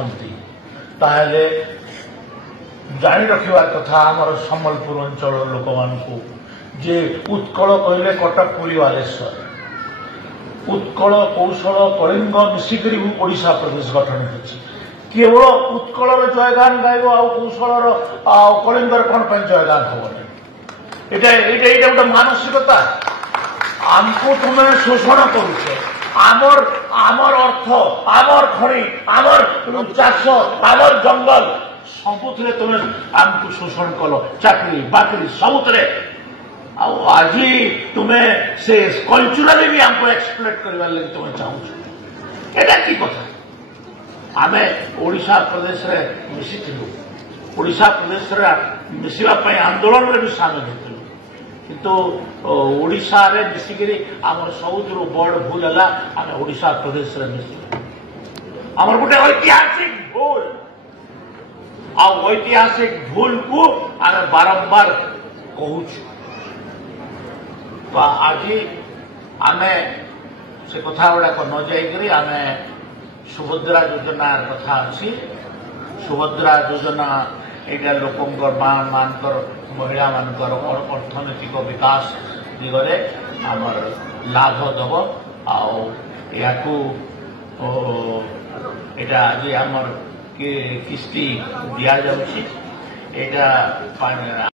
ଚାହୁଁଛନ୍ତି ତାହେଲେ ଜାଣି ରଖିବା କଥା ଆମର ସମ୍ବଲପୁର ଅଞ୍ଚଳର ଲୋକମାନଙ୍କୁ ଯେ ଉତ୍କଳ କହିଲେ କଟକ ପୁରୀ ବାଲେଶ୍ୱର ଉତ୍କଳ କୌଶଳ କଳିଙ୍ଗ ମିଶିକରି ଓଡ଼ିଶା ପ୍ରଦେଶ ଗଠନ ହୋଇଛି କେବଳ ଉତ୍କଳର ଜୟଗାନ ଗାଇବ ଆଉ କୌଶଳର ଆଉ କଳିଙ୍ଗର କ'ଣ ପାଇଁ ଜୟଗାନ ହେବନି ଏଇଟା ଗୋଟେ ମାନସିକତା ଆମକୁ ତୁମେ ଶୋଷଣ କରୁଛ ଆମର ଅର୍ଥ ଆମର ଖଣି ଆମର ଚାଷ ଆମର ଜଙ୍ଗଲ ସବୁଥିରେ ତୁମେ ଆମକୁ ଶୋଷଣ କଲ ଚାକିରି ବାକିରି ସବୁଥିରେ ଆଉ ଆଜି ତୁମେ ସେ କଲଚରାଲି ବି ଆମକୁ ଏକ୍ସପ୍ଲୋଏଟ୍ କରିବାର ଲାଗି ତୁମେ ଚାହୁଁଛ ଏଇଟା କି କଥା ଆମେ ଓଡ଼ିଶା ପ୍ରଦେଶରେ ମିଶିଥିଲୁ ଓଡ଼ିଶା ପ୍ରଦେଶରେ ମିଶିବା ପାଇଁ ଆନ୍ଦୋଳନରେ ବି ସାମିଲ ହୋଇଥିଲୁ କିନ୍ତୁ ଓଡ଼ିଶାରେ ମିଶିକିରି ଆମର ସବୁଥିରୁ ବଡ଼ ଭୁଲ ହେଲା ଆମେ ଓଡ଼ିଶା ପ୍ରଦେଶରେ ମିଶିଲୁ ଆମର ଗୋଟେ ଐତିହାସିକ ଭୁଲ ଆଉ ଐତିହାସିକ ଭୁଲକୁ ଆମେ ବାରମ୍ବାର କହୁଛୁ ତ ଆଜି ଆମେ ସେ କଥା ଗୁଡ଼ାକ ନ ଯାଇକରି ଆମେ ସୁଭଦ୍ରା ଯୋଜନା କଥା ଅଛି ସୁଭଦ୍ରା ଯୋଜନା ଏଇଟା ଲୋକଙ୍କର ମାନଙ୍କର ମହିଳାମାନଙ୍କର ଅର୍ଥନୈତିକ ବିକାଶ ଦିଗରେ ଆମର ଲାଭ ଦେବ ଆଉ ଏହାକୁ ଏଇଟା ଆଜି ଆମର କିସ୍ତି ଦିଆଯାଉଛି ଏଇଟା